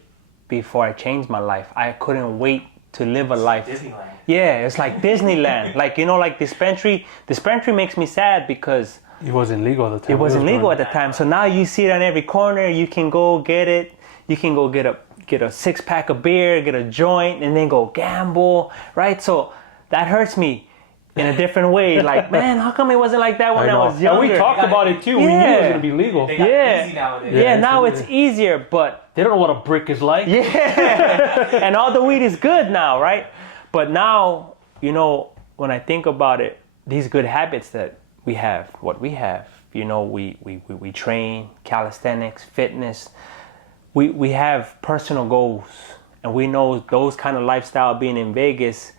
before I changed my life. I couldn't wait to live a life. Disneyland. Yeah, it's like Disneyland. Like, you know, like dispensary makes me sad because it wasn't legal at the time. It wasn't legal at the time. So now you see it on every corner. You can go get it. You can go get a 6-pack of beer, get a joint, and then go gamble, right? So that hurts me. in a different way. Like, man, how come it wasn't like that when I was younger? And we talked about it too. We knew it was gonna be legal. They got Yeah. easy nowadays. Yeah, now it's easier, but They don't know what a brick is like. yeah, and all the weed is good now, right? But now, you know, when I think about it, these good habits that we have, what we have, you know, we train, calisthenics, fitness. We have personal goals, and we know those kind of lifestyle being in Vegas,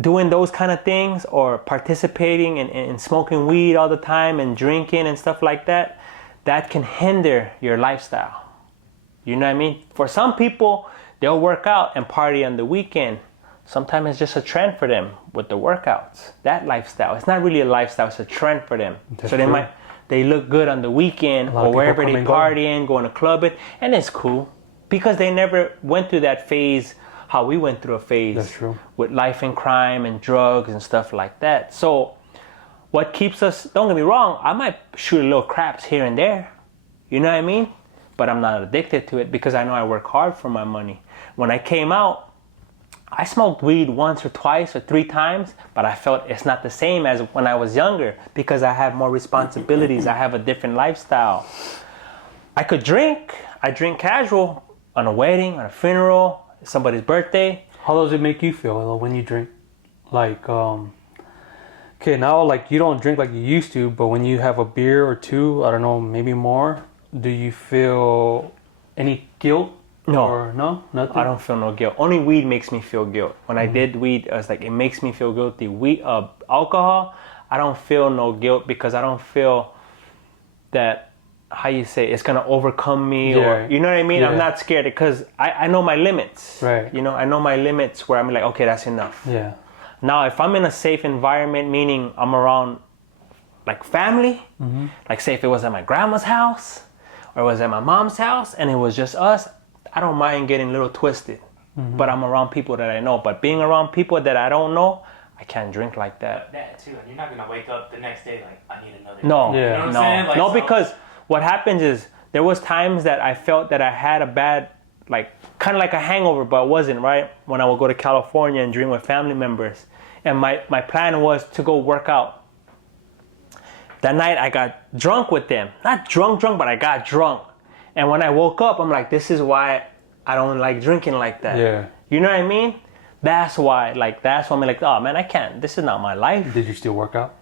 doing those kind of things or participating in smoking weed all the time and drinking and stuff like that, that can hinder your lifestyle. You know what I mean? For some people, they'll work out and party on the weekend. Sometimes it's just a trend for them with the workouts. That lifestyle, it's not really a lifestyle, it's a trend for them. That's so true. they look good on the weekend lot of or people wherever come they and go. partying, going to club it, and it's cool because they never went through that phase how we went through a phase. That's true. With life and crime and drugs and stuff like that. So what keeps us, don't get me wrong, I might shoot a little craps here and there, you know what I mean? But I'm not addicted to it because I know I work hard for my money. When I came out, I smoked weed once or twice or 3 times, but I felt it's not the same as when I was younger because I have more responsibilities. I have a different lifestyle. I could drink. I drink casual on a wedding, on a funeral, somebody's birthday. How does it make you feel when you drink? Like, okay, now like you don't drink like you used to, but when you have a beer or 2, I don't know, maybe more, do you feel any guilt? No. Or no? Nothing? I don't feel no guilt. Only weed makes me feel guilt. When I did weed, I was like, it makes me feel guilty. Alcohol, I don't feel no guilt because I don't feel that, how you say, it's gonna overcome me or, you know what I mean? Yeah. I'm not scared because I know my limits. Right. You know, I know my limits where I'm like, okay, that's enough. Yeah. Now, if I'm in a safe environment, meaning I'm around like family, like say if it was at my grandma's house or it was at my mom's house and it was just us, I don't mind getting a little twisted, but I'm around people that I know. But being around people that I don't know, I can't drink like that. That too, and you're not gonna wake up the next day like, I need another. No, Yeah. You know what I'm saying? Like, no, so- because what happens is there was times that I felt that I had a bad, like kind of like a hangover, but it wasn't, right? When I would go to California and drink with family members. And my plan was to go work out. That night I got drunk with them. Not drunk, but I got drunk. And when I woke up, I'm like, this is why I don't like drinking like that. Yeah. You know what I mean? That's why I'm like, oh man, I can't. This is not my life. Did you still work out?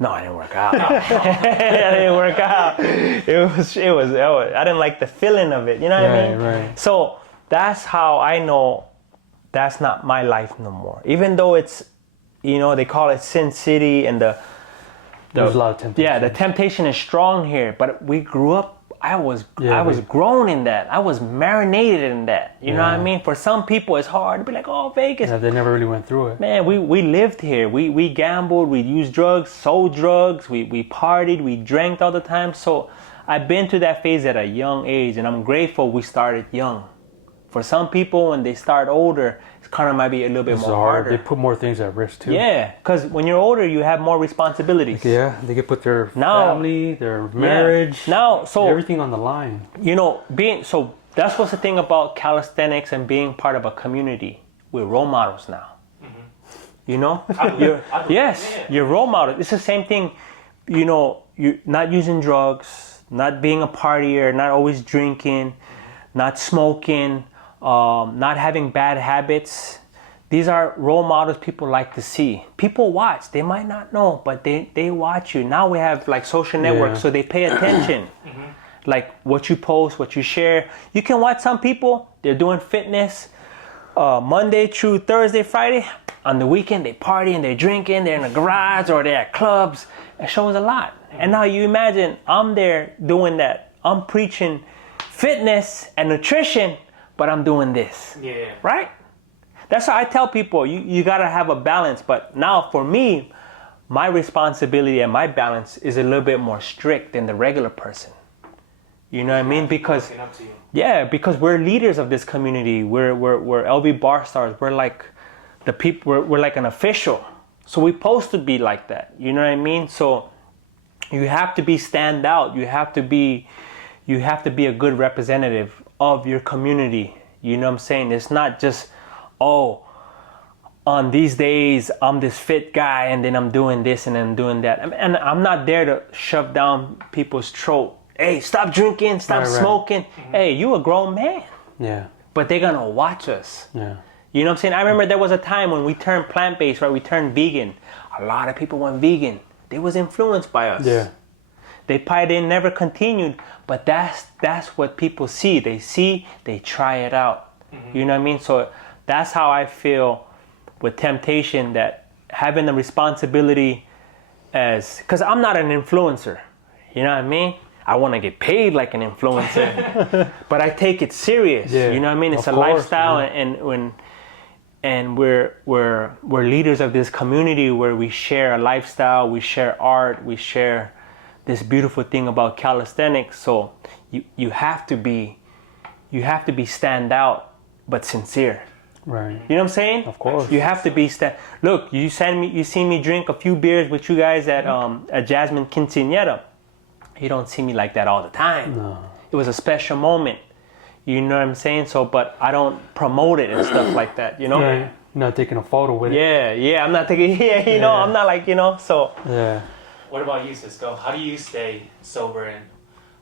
No, I didn't work out. I didn't work out. It was, I didn't like the feeling of it. You know what I mean? Right. So that's how I know that's not my life no more. Even though it's, you know, they call it Sin City and There's a lot of temptation. yeah, the temptation is strong here. But we grew up. I was grown in that. I was marinated in that. You know what I Yeah. mean? For some people, it's hard to be like, oh, Vegas. Yeah, they never really went through it. Man, we lived here. We gambled. We used drugs, sold drugs. We partied. We drank all the time. So I've been to that phase at a young age, and I'm grateful we started young. For some people, when they start older, it's kind of might be a little bit It's more hard. They harder. put more things at risk too. Yeah, because when you're older, you have more responsibilities. Yeah, they could put their Now- family, their marriage, Now, so everything on the line. you know, that's what's the thing about calisthenics and being part of a community. We're role models now. You know, you're role models. It's the same thing. You know, you're not using drugs, not being a partier, not always drinking, not smoking, not having bad habits. These are role models people like to see. People watch. They might not know, but they watch you. Now we have like social networks, Yeah. so they pay attention. Like what you post, what you share. You can watch some people, they're doing fitness Monday through Thursday, Friday. On the weekend, they party and they're drinking, they're in the garage or they're at clubs. It shows a lot. And now you imagine I'm there doing that. I'm preaching fitness and nutrition, but I'm doing this. Yeah. Right? That's why I tell people you gotta have a balance. But now for me, my responsibility and my balance is a little bit more strict than the regular person. You know what I mean? Because Looking up to you. yeah, because we're leaders of this community. We're LB Bar Stars. We're like the people. We're like an official. So we're supposed to be like that. You know what I mean? So you have to be stand out. You have to be a good representative of your community. You know what I'm saying? It's not just, oh, on these days I'm this fit guy and then I'm doing this and then doing that. And I'm not there to shove down people's throat. Hey, stop drinking, stop smoking. Hey, you a grown man. Yeah. But they're gonna watch us. Yeah. You know what I'm saying? I remember there was a time when we turned plant-based, right? We turned vegan. A lot of people went vegan. They was influenced by us. Yeah. They probably didn't never continued, but that's what people see. They see, they try it out. You know what I mean? So that's how I feel with temptation, that having the responsibility as, because I'm not an influencer. You know what I mean? I want to get paid like an influencer, but I take it serious. Yeah, you know what I mean? It's of a course, lifestyle, man. and we're leaders of this community where we share a lifestyle, we share art, we share this beautiful thing about calisthenics. So you have to be stand out but sincere. Right. You know what I'm saying? Of course. You have to be look, you see me drink a few beers with you guys at Jasmine Quinceañera. You don't see me like that all the time. No. It was a special moment. You know what I'm saying? So, but I don't promote it and stuff like that, you know? Yeah. You're not taking a photo with it. Yeah, I'm not taking, you know, I'm not like, you know, so. Yeah. What about you, Cisko? How do you stay sober and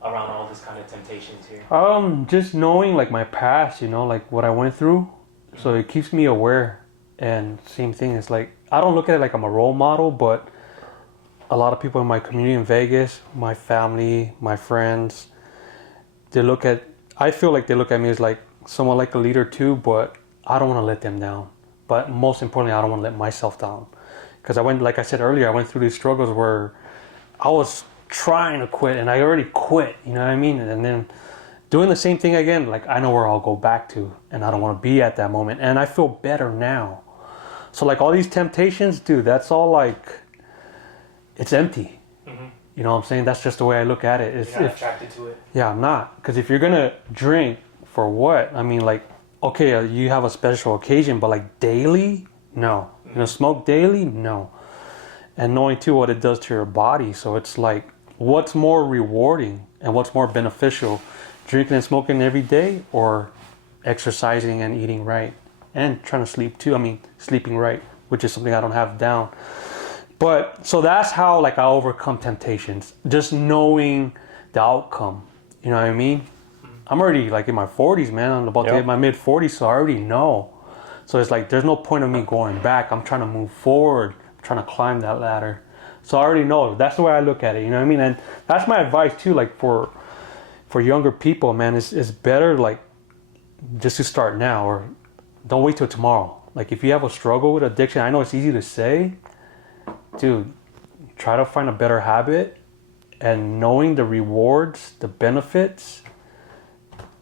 around all this kind of temptations here? Just knowing like my past, you know, like what I went through. So it keeps me aware. And same thing, it's like, I don't look at it like I'm a role model, but a lot of people in my community in Vegas, my family, my friends, I feel like they look at me as like someone like a leader too, but I don't want to let them down. But most importantly, I don't want to let myself down. Because like I said earlier, I went through these struggles where I was trying to quit and I already quit, you know what I mean? And then doing the same thing again, like I know where I'll go back to and I don't want to be at that moment. And I feel better now. So like all these temptations, dude, that's all like, it's empty. You know what I'm saying? That's just the way I look at it. You're not attracted to it? Yeah, I'm not. Because if you're going to drink, for what? I mean, like, okay, you have a special occasion, but like daily? No. You know, smoke daily? No. And knowing too what it does to your body. So it's like, what's more rewarding and what's more beneficial? Drinking and smoking every day or exercising and eating right? And trying to sleep too. I mean, sleeping right, which is something I don't have down. But so that's how like I overcome temptations, just knowing the outcome. You know what I mean? I'm already like in my 40s, man. I'm about to hit my mid 40s, so I already know. So it's like there's no point of me going back. I'm trying to move forward, I'm trying to climb that ladder. So I already know. That's the way I look at it. You know what I mean? And that's my advice too. Like for younger people, man, it's better like just to start now, or don't wait till tomorrow. Like if you have a struggle with addiction, I know it's easy to say. Dude, try to find a better habit and knowing the rewards, the benefits,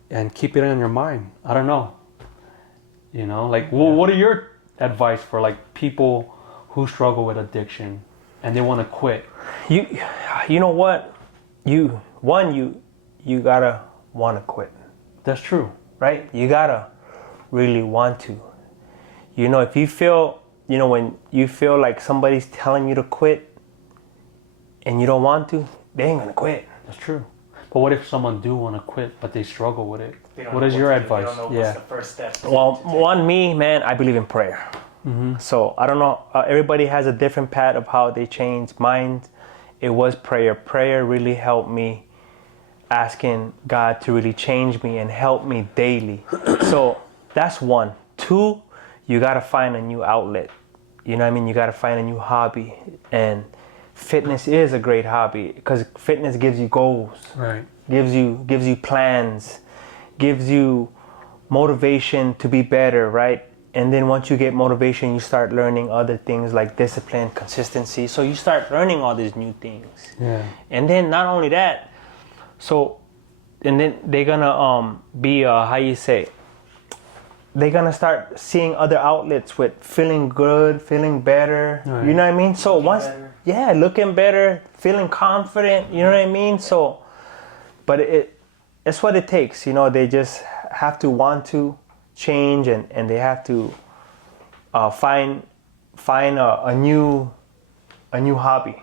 and keep it in your mind. I don't know. You know, like, what are your advice for like people who struggle with addiction and they want to quit? You know what? You gotta want to quit. That's true. Right? You gotta really want to. You know, if you feel, you know, when you feel like somebody's telling you to quit and you don't want to, they ain't gonna quit. That's true. But what if someone do want to quit, but they struggle with it? What is your advice? They don't know what's the first step. Well, me, man, I believe in prayer. So I don't know. Everybody has a different path of how they change. Mine, it was prayer. Prayer really helped me, asking God to really change me and help me daily. So that's one. Two, you gotta find a new outlet. You know what I mean? You gotta find a new hobby. And fitness is a great hobby because fitness gives you goals. Right. Gives you plans, gives you motivation to be better, right? And then once you get motivation, you start learning other things like discipline, consistency. So you start learning all these new things. Yeah. And then not only that, and then they're gonna be how you say, they're gonna start seeing other outlets with feeling good, feeling better. Right. You know what I mean? So looking better, feeling confident. You know what I mean? So, but it's what it takes. You know, they just have to want to change, and they have to find a new hobby.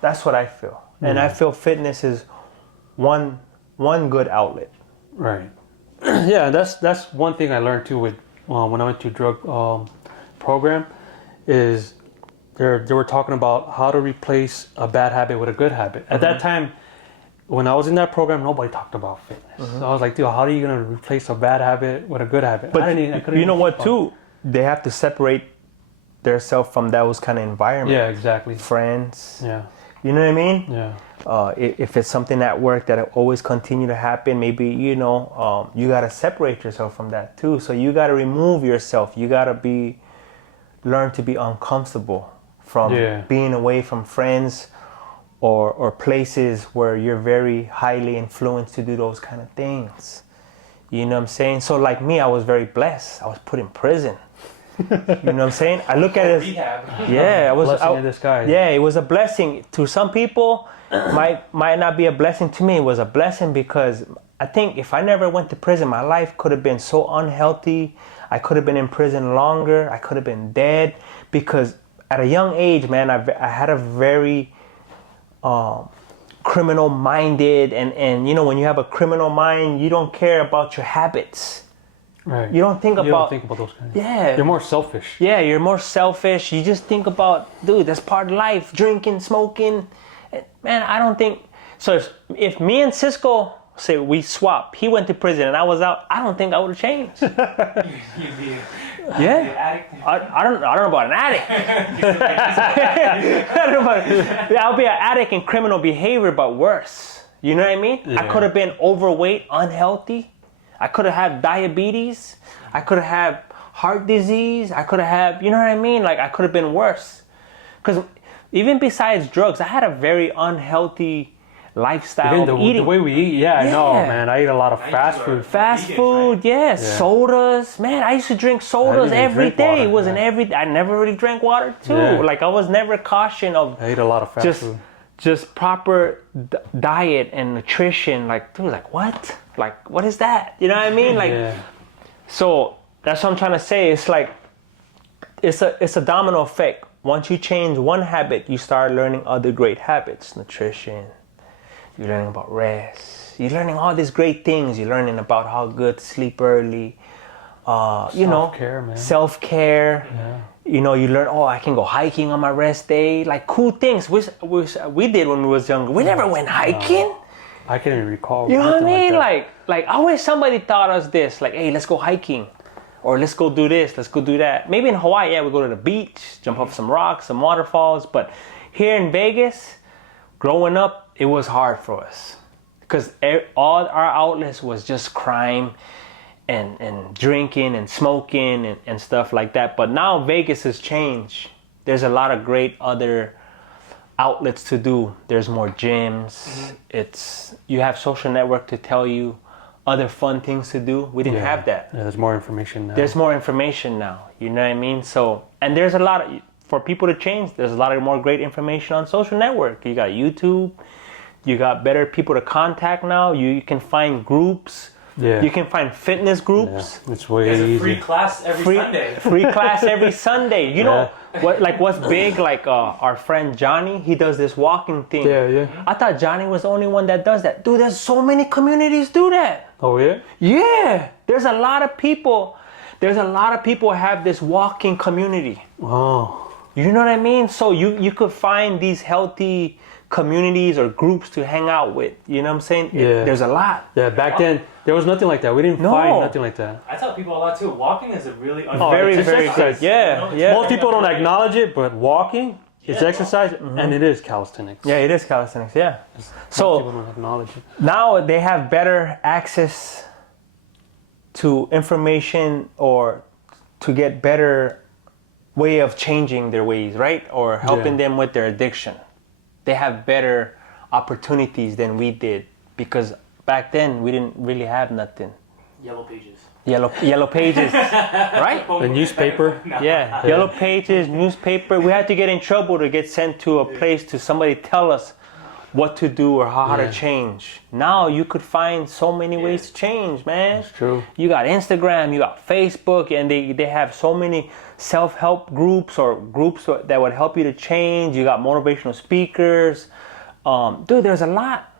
That's what I feel, and I feel fitness is one good outlet. Right. Yeah, that's one thing I learned too with when I went to drug program is they were talking about how to replace a bad habit with a good habit. At that time, when I was in that program, nobody talked about fitness. So I was like, dude, how are you gonna replace a bad habit with a good habit? But I couldn't you know even what think too? They have to separate themselves from those kind of about it. environment. Yeah, exactly. Friends. Yeah, You know what I mean? yeah, If it's something at work that always continue to happen, maybe you gotta separate yourself from that too. So you gotta remove yourself. You gotta learn to be uncomfortable from being away from friends or places where you're very highly influenced to do those kind of things. You know what I'm saying? So like me, I was very blessed. I was put in prison. You know what I'm saying? I look at it as, Rehab. yeah, blessing in disguise. yeah, it was a blessing. To some people, might not be a blessing. To me, it was a blessing because I think if I never went to prison, my life could have been so unhealthy. I could have been in prison longer. I could have been dead because at a young age, man, I had a very criminal minded and you know, when you have a criminal mind, you don't care about your habits. right. You don't think You about don't think about those kind of. yeah. You're more selfish. Yeah, you're more selfish. You just think about, dude, that's part of life. Drinking, smoking. Man, I don't think so. If me and Cisko say we swap, he went to prison and I was out, I don't think I would have changed. You'd be Yeah. an addict. I don't know about an addict. I don't know about, I'll be an addict in criminal behavior, but worse. You know what I mean? I Yeah. could have been overweight, unhealthy. I could have had diabetes. I could have had heart disease. I could have had, you know what I mean? Like I could have been worse. Because even besides drugs, I had a very unhealthy lifestyle Even of the eating. way we eat, yeah, I know, Yeah. man. I eat a lot of I fast do, food. Fast Vegans, food, right? yeah, Yeah. sodas. Man, I used to drink sodas didn't even every drink day. water, It wasn't yeah. I never really drank water too. Yeah. Like I was never cautious of I eat a lot of fast just food. just proper diet and nutrition. Like, dude, like what? Like what is that? You know what I mean? Like, Yeah, so that's what I'm trying to say. It's like it's a domino effect. Once you change one habit, you start learning other great habits. Nutrition. You're learning about rest. You're learning all these great things. You're learning about how good to sleep early. Self-care, man. Self-care. Yeah. You know, you learn, oh, I can go hiking on my rest day. Like cool things which we did when we was younger. We never went hiking. I can't even recall. You know what I nothing mean? that. Like I wish somebody taught us this. Like, hey, let's go hiking. Or let's go do this, let's go do that. Maybe in Hawaii, yeah, we go to the beach, jump off some rocks, some waterfalls. But here in Vegas, growing up, it was hard for us. Because all our outlets was just crime and drinking and smoking and stuff like that. But now Vegas has changed. There's a lot of great other outlets to do. There's more gyms. You have social network to tell you other fun things to do. We didn't have that. Yeah, there's more information now. There's more information now. You know what I mean? So, and there's a lot of, for people to change, there's a lot of more great information on social network. You got YouTube. You got better people to contact now. You can find groups. Yeah. You can find fitness groups. Yeah, it's way There's a easier. free class every Sunday. Free class every Sunday. You know what's big? Like our friend Johnny, he does this walking thing. Yeah, yeah. I thought Johnny was the only one that does that. Dude, there's so many communities do that. Oh yeah. Yeah, there's a lot of people. There's a lot of people have this walking community. Oh. You know what I mean? So you could find these healthy communities or groups to hang out with. You know what I'm saying? Yeah. There's a lot. Yeah, back then there was nothing like that. We didn't No. find nothing like that. I tell people a lot too. Walking is a really Very, it's very exercise. good. Yeah, You know, yeah. Most people don't acknowledge it, but walking is Yeah. exercise and it is calisthenics. Yeah, it is calisthenics. Yeah. Most people So don't acknowledge it. now they have better access to information or to get better way of changing their ways, right? Or helping them with their addiction. They have better opportunities than we did because back then we didn't really have nothing. Yellow pages. Yellow pages, right? The newspaper. Yeah, yellow pages, newspaper. We had to get in trouble to get sent to a place to somebody tell us what to do or how to change. Now you could find so many ways to change, man. It's true. You got Instagram, you got Facebook, and they have so many self-help groups or groups that would help you to change. You got motivational speakers. Dude, there's a lot.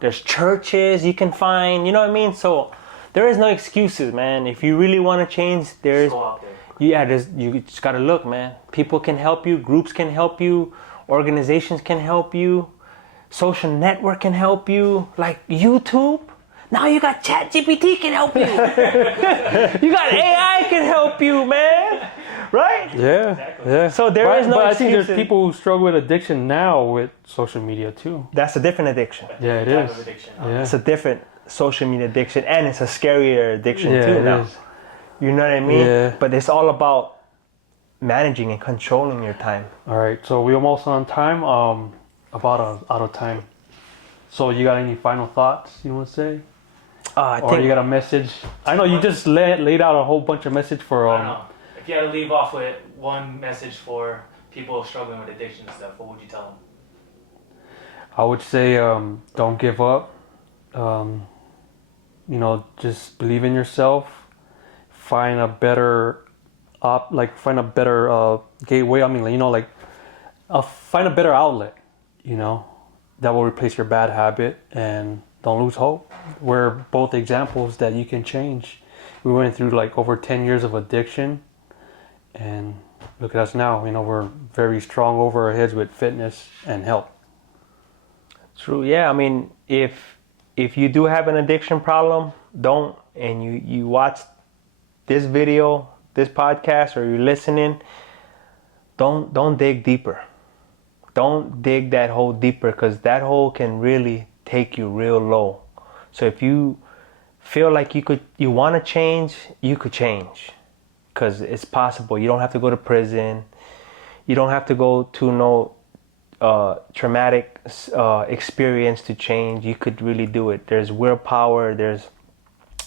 There's churches you can find, you know what I mean? So there is no excuses, man. If you really want to change, Go out there. Yeah, you just gotta look, man. People can help you, groups can help you, organizations can help you, social network can help you, like YouTube. Now you got ChatGPT can help you. You got AI can help you, man. Right? Yeah, Exactly. yeah. So there is no But I think there's excuses. people who struggle with addiction now with social media too. That's a different addiction. Yeah, it Type is. of addiction, huh? Yeah, It's a different social media addiction, and it's a scarier addiction yeah, too it now. is. You know what I mean? Yeah. But it's all about managing and controlling your time. All right, so we almost on time. About out of time. So you got any final thoughts you want to say, I or think you got a message? I know you just laid out a whole bunch of message for. I don't know. If you had to leave off with one message for people struggling with addiction and stuff, what would you tell them? I would say don't give up. Just believe in yourself. Find a better find a better gateway. I mean, find a better outlet. That will replace your bad habit, and don't lose hope. We're both examples that you can change. We went through like over 10 years of addiction, and look at us now. We're very strong over our heads with fitness and health. true. Yeah, I mean, if you do have an addiction problem, and you watch this video, this podcast, or you're listening, don't dig deeper. Don't dig that hole deeper, because that hole can really take you real low. So if you feel like you want to change, you could change, because it's possible. You don't have to go to prison. You don't have to go to no traumatic experience to change. You could really do it. There's willpower. There's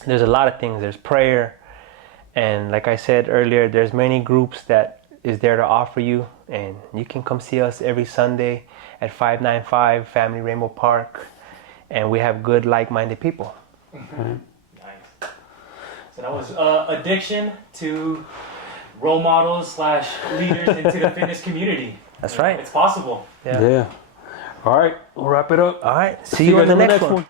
a lot of things. There's prayer, and like I said earlier, there's many groups that is there to offer you, and you can come see us every Sunday at 595 Family Rainbow Park, and we have good, like-minded people. Nice. So that was addiction to role models / leaders into the fitness community. That's right. It's possible. Yeah. All right, we'll wrap it up. All right. See you on guys the next one.